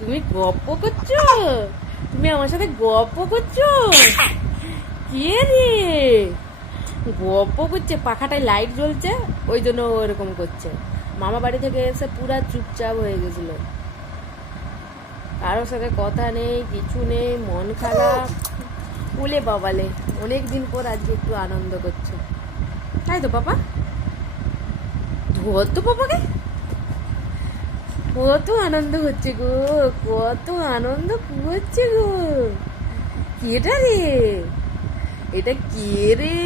তুমি গপ্প করছো? তুমি আমার সাথে গপ্প করছো? কে রে? গপ্প করছে, পাখাটায় লাইট জ্বলছে, ওই জন্য ও এরকম করছে। মামা বাড়ি থেকে এসে পুরা চুপচাপ হয়ে গেছিল, কারোর সাথে কথা নেই, কিছু নেই, মন খারাপ। বলে বাবালে, অনেক দিন পর আজকে একটু আনন্দ করছে, তাই তো পাপা? ধর তো পাপাকে। কত আনন্দ হচ্ছে গো, কত আনন্দ হচ্ছে গো। কেটা রে? এটা কে রে?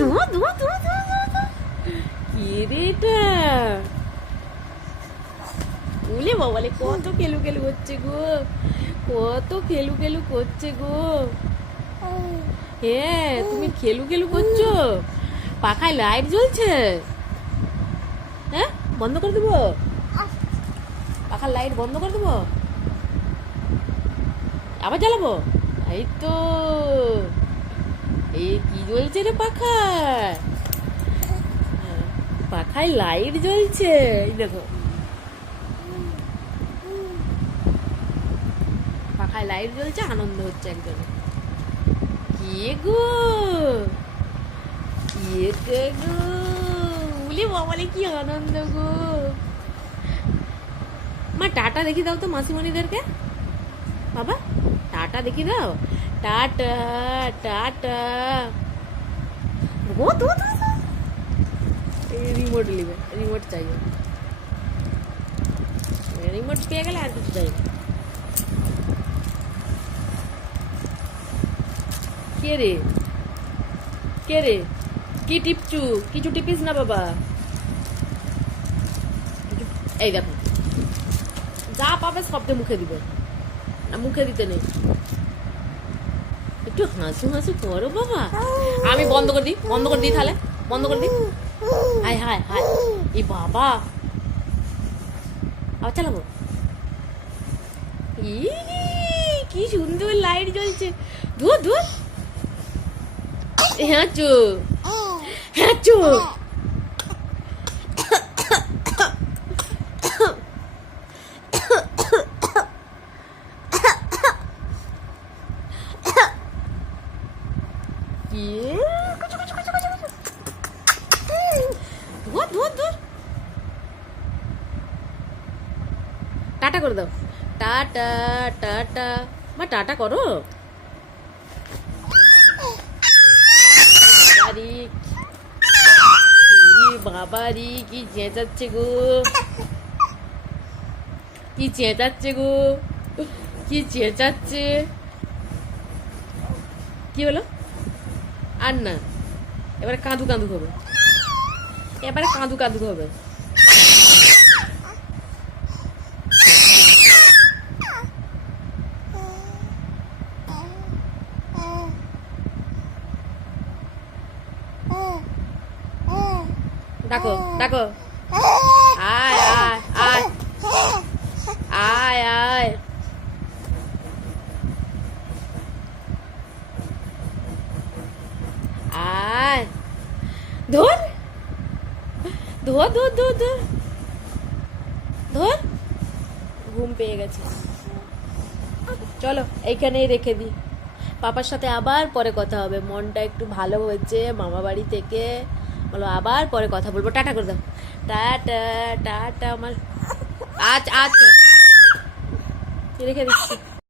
ধোয়া ধোয়া ধোয়া ধোয়া ধোয়া। কে রে এটা? বলে বাবালে, কত খেলু খেলু হচ্ছে গো, কত খেলু খেলু করছে গো। হ্যাঁ, তুমি খেলু খেলু করছো? পাখায় লাইট জ্বলছে? হ্যাঁ, বন্ধ করে দেবো? পাখার লাইট বন্ধ করে দেবো? আবার জ্বালাবো? এই তো, এই কি জ্বলছে রে পাখায়? পাখায় লাইট জ্বলছে, এই দেখো, পাখায় লাইট জ্বলছে, আনন্দ হচ্ছে একজনে। কে গো? কে গো? বলি বাবালে, কি আনন্দ গো। মা টাটা দেখি দাও তো মাসিমণিদেরকে। বাবা টাটা দেখি দাও। Tata tata. ও তো রিমোট নিবে, রিমোট চাইবে, রিমোট পেয়ে গেলে আর কিছু চাইবে। কে রে? কে রে? কি টিপছু? কিছু টিপিস না বাবা। এই দেখো, যা পাবে সবটা মুখে দিবে না, মুখে দিতে নেই। একটু হাসু হাসু করো বাবা। আমি বন্ধ করে দিই, বন্ধ করে দিই, তাহলে বন্ধ করে দিই। হায় হায় হায়, এই বাবা, আবার চালাবো। ই কি সুন্দর লাইট জ্বলছে। ধুর ধুর। হ্যাঁ চো, হ্যাঁ চো। কি? ধুর ধুর ধুর। টাটা করে দাও। Tata tata. মা টাটা করো। বাবারি, বাবারি, কি চেঁচাচ্ছে গো, কি চেঁচাচ্ছে গো, কি চেঁচাচ্ছে। কি হলো? আর না, এবারে কাঁদু কাঁদু হবে, এবারে কাঁদু কাঁদু হবে। ডাকো ডাকো, আয় আয় আয়, আয় আয়। আয়, ধর ধর ধর ধর ধর ধর। ঘুম পেয়ে গেছে, চলো এইখানেই রেখে দিই। পাপার সাথে আবার পরে কথা হবে, মনটা একটু ভালো হয়েছে মামা বাড়ি থেকে, বলো আবার পরে কথা বলবো। টাটা করে দাও। টাটা টাটা আমার। আচ্ছা আচ্ছা, রেখে দিচ্ছি।